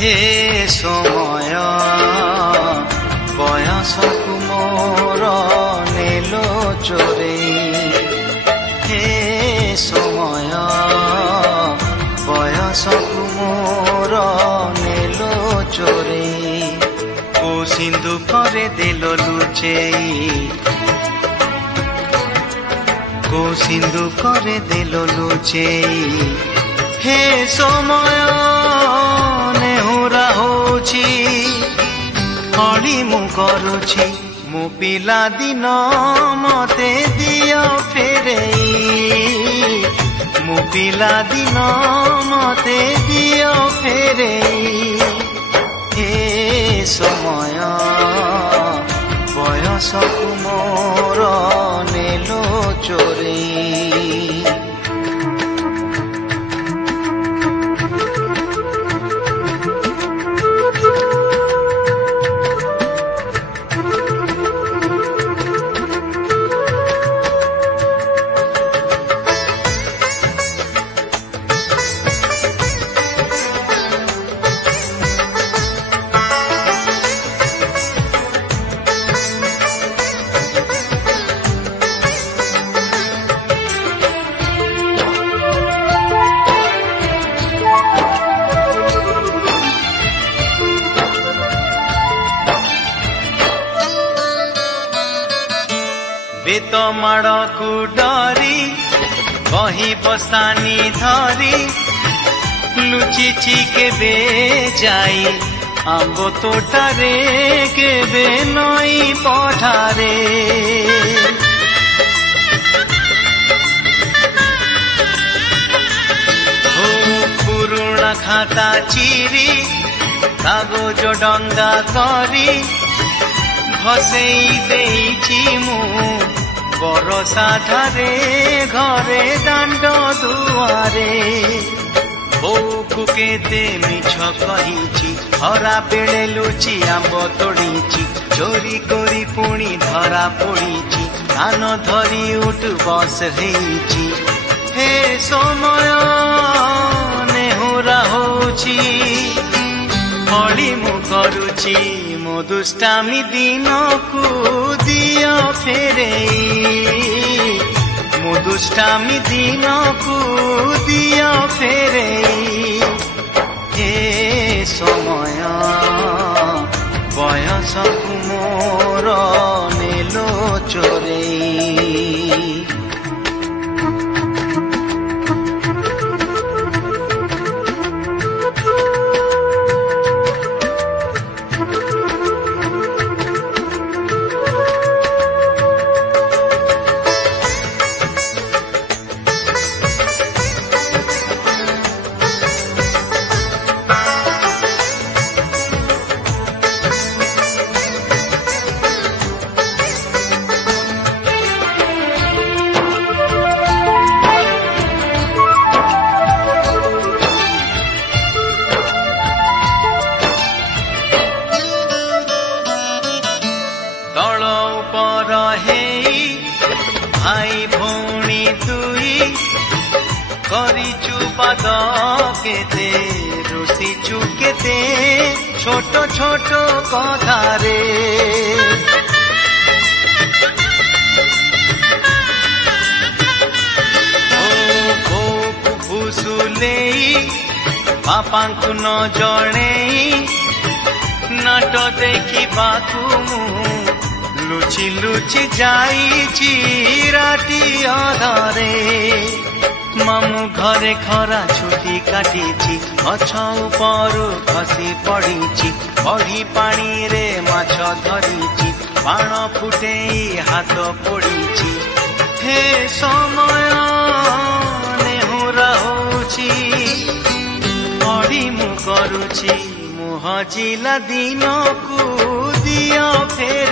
हे समय बयसकु मोर नेलो चोरे हे समय बयसकु मोर नेलो चोरे को सिंधु करे देलो लुचेई को सिंधु करे देलो लुचेई हे समय नेहुरा होछि हली मु करुछि मु पिला दिन मते दियो फेरेई मु पिला दिन मते दियो फेरेई हे समय बयसकु मोर नेलो चोरे बेत माड़कू डरी बही बसानी धरी लुचिची केबे जाई आंबो तोटारे केबे नई पठारे हो पुरुणा खाता चिरी कागज डंगा करी भसेई देइछि मु बरसा धारे घरे दांड दुआरे बोकु केते मिछ कहिछि हरा बेले लुचि आंब तोड़ीछि चोरी करी पुणी धरा पड़ीछि कान धरी उठ बस हेइछि हे समय नेहुरा होछि हली मु करुछि मो दुष्टामी दिन को दियो फेरेई मो दुष्टामी दिन को दियो फेरेई हे समय बयसकु मोर नेलो चोरेई भाई भौणी दुई करिचु पाद केते रुसिचु केते छोट छोट कथारे ओ भुसुलेई बापांकु न जणेई नाट देखी बाकु लुचि लुचि जाइछि राति अधारे मामु घरे खरा छुटी काटिछि गछ उपरु खसी पड़िछि बढी पानी रे माछ धरिछि बाण फुटेई हाथ पड़िछि हे समय नेहुरा होछि बढी मु करुछि मुह जिला दिन को दियो फेर